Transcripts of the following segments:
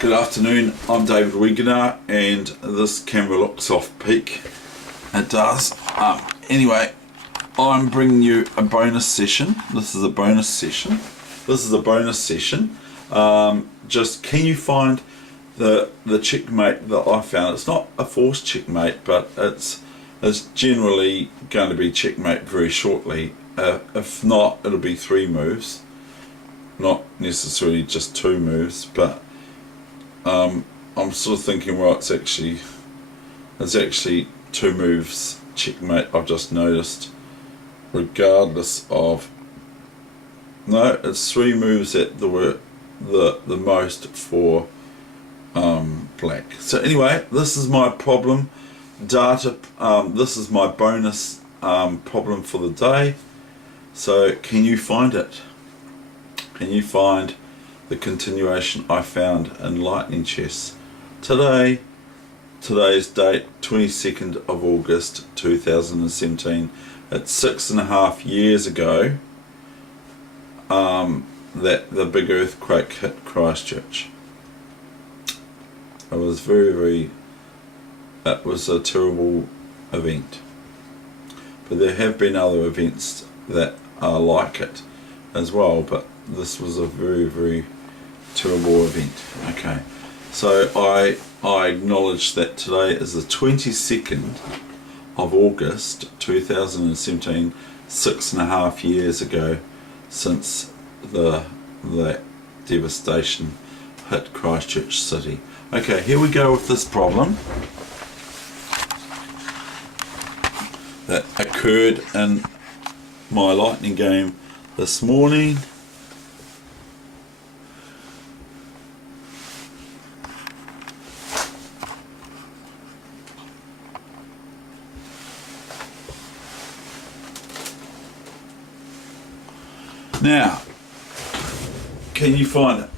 Good afternoon, I'm Dave Weegenaar and this camera looks off peak. It does. Anyway, I'm bringing you a bonus session. This is a bonus session. Just can you find the checkmate that I found? It's not a forced checkmate, but it's generally going to be checkmate very shortly. If not, it'll be 3 moves. Not necessarily just 2 moves, but I'm sort of thinking, well, it's actually 2 moves checkmate. I've just noticed, regardless of, no, it's 3 moves at the most for black. So anyway, this is my problem data. This is my bonus problem for the day. So can you find it? Can you find the continuation I found in Lightning Chess? Today's date, 22nd of August 2017. It's 6.5 years ago that the big earthquake hit Christchurch. It was it was a terrible event. But there have been other events that are like it as well, but this was a very, very terrible event. Okay, so I acknowledge that today is the 22nd of August 2017, 6.5 years ago since that devastation hit Christchurch City. Okay, here we go with this problem that occurred in my Lightning game this morning. Now, can you find it?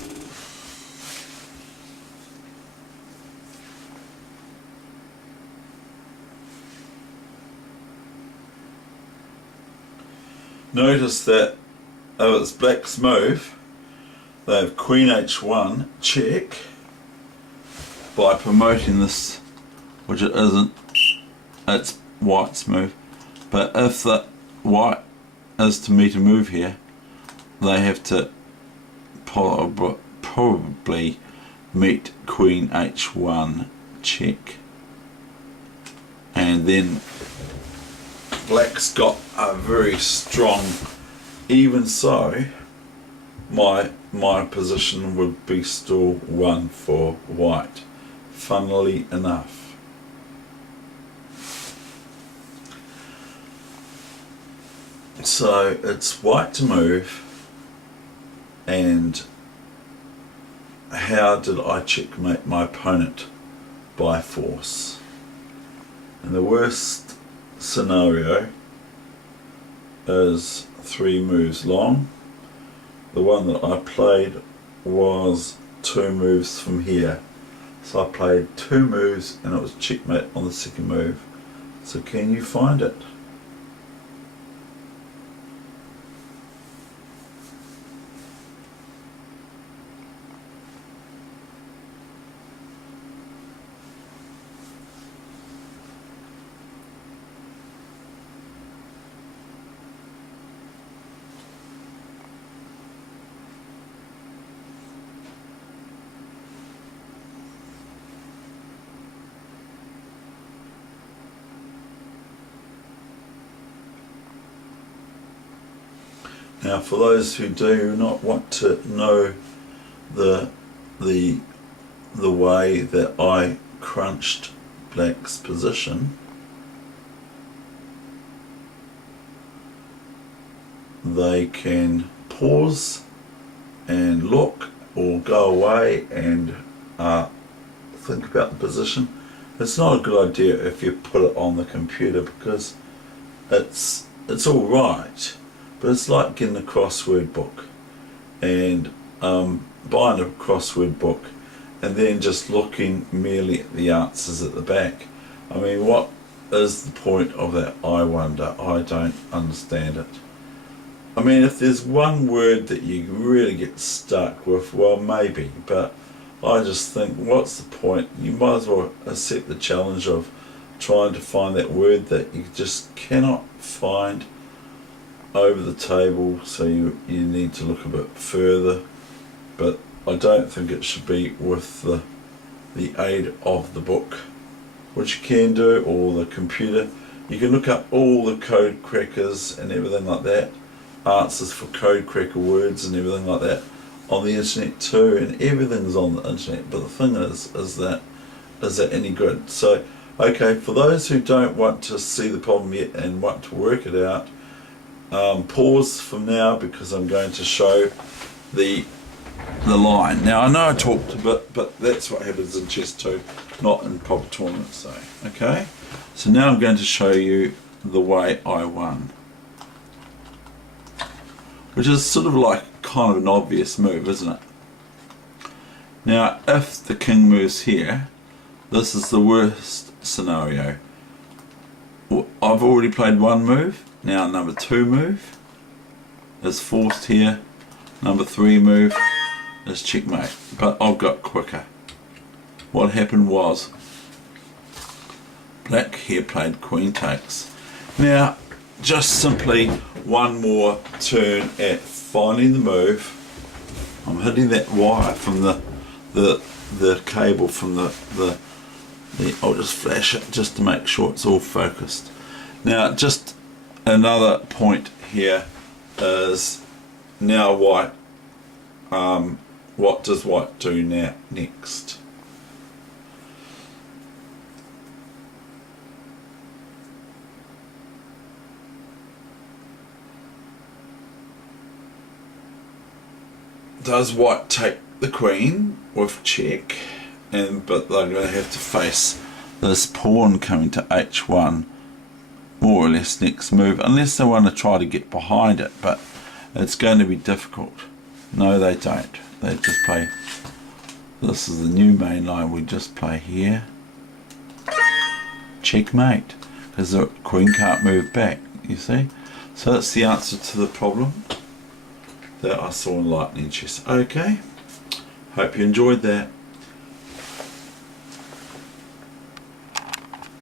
Notice that if it's black's move, they have Queen H1 check by promoting this, which it isn't, it's white's move. But if the white is to meet a move here, they have to probably meet Queen H1 check, and then black's got a very strong, even so my position would be still 1 for white, funnily enough. So it's white to move, and how did I checkmate my opponent? By force. And the worst scenario is 3 moves long. The one that I played was 2 moves from here. So I played 2 moves and it was checkmate on the second move. So can you find it? Now, for those who do not want to know the way that I crunched black's position, they can pause and look, or go away and think about the position. It's not a good idea if you put it on the computer, because it's all right. But it's like getting a crossword book and buying a crossword book and then just looking merely at the answers at the back. I mean, what is the point of that, I wonder? I don't understand it. I mean, if there's one word that you really get stuck with, well, maybe, but I just think, what's the point? You might as well accept the challenge of trying to find that word that you just cannot find over the table, so you need to look a bit further. But I don't think it should be with the aid of the book, which you can do, or the computer. You can look up all the code crackers and everything like that, answers for code cracker words and everything like that on the internet too, and everything's on the internet. But the thing is that any good? So, okay, for those who don't want to see the problem yet and want to work it out, pause from now, because I'm going to show the line. Now I know I talked a bit, but that's what happens in chess too, not in proper tournaments. So, okay, so now I'm going to show you the way I won, which is sort of like kind of an obvious move, isn't it? Now, if the king moves here, this is the worst scenario. I've already played one move. Now number 2 move is forced here. Number 3 move is checkmate. But I've got quicker. What happened was, black here played queen takes. Now, just simply one more turn at finding the move. I'm hitting that wire from the cable from the I'll just flash it just to make sure it's all focused. Now, just another point here is, now white, what does white do now next? Does white take the queen with check, but they're going to have to face this pawn coming to h1 more or less next move, unless they want to try to get behind it, but it's going to be difficult. No, they don't. They just play, this is the new main line, we just play here, checkmate, because the queen can't move back, you see. So that's the answer to the problem that I saw in Lightning Chess. Okay, hope you enjoyed that.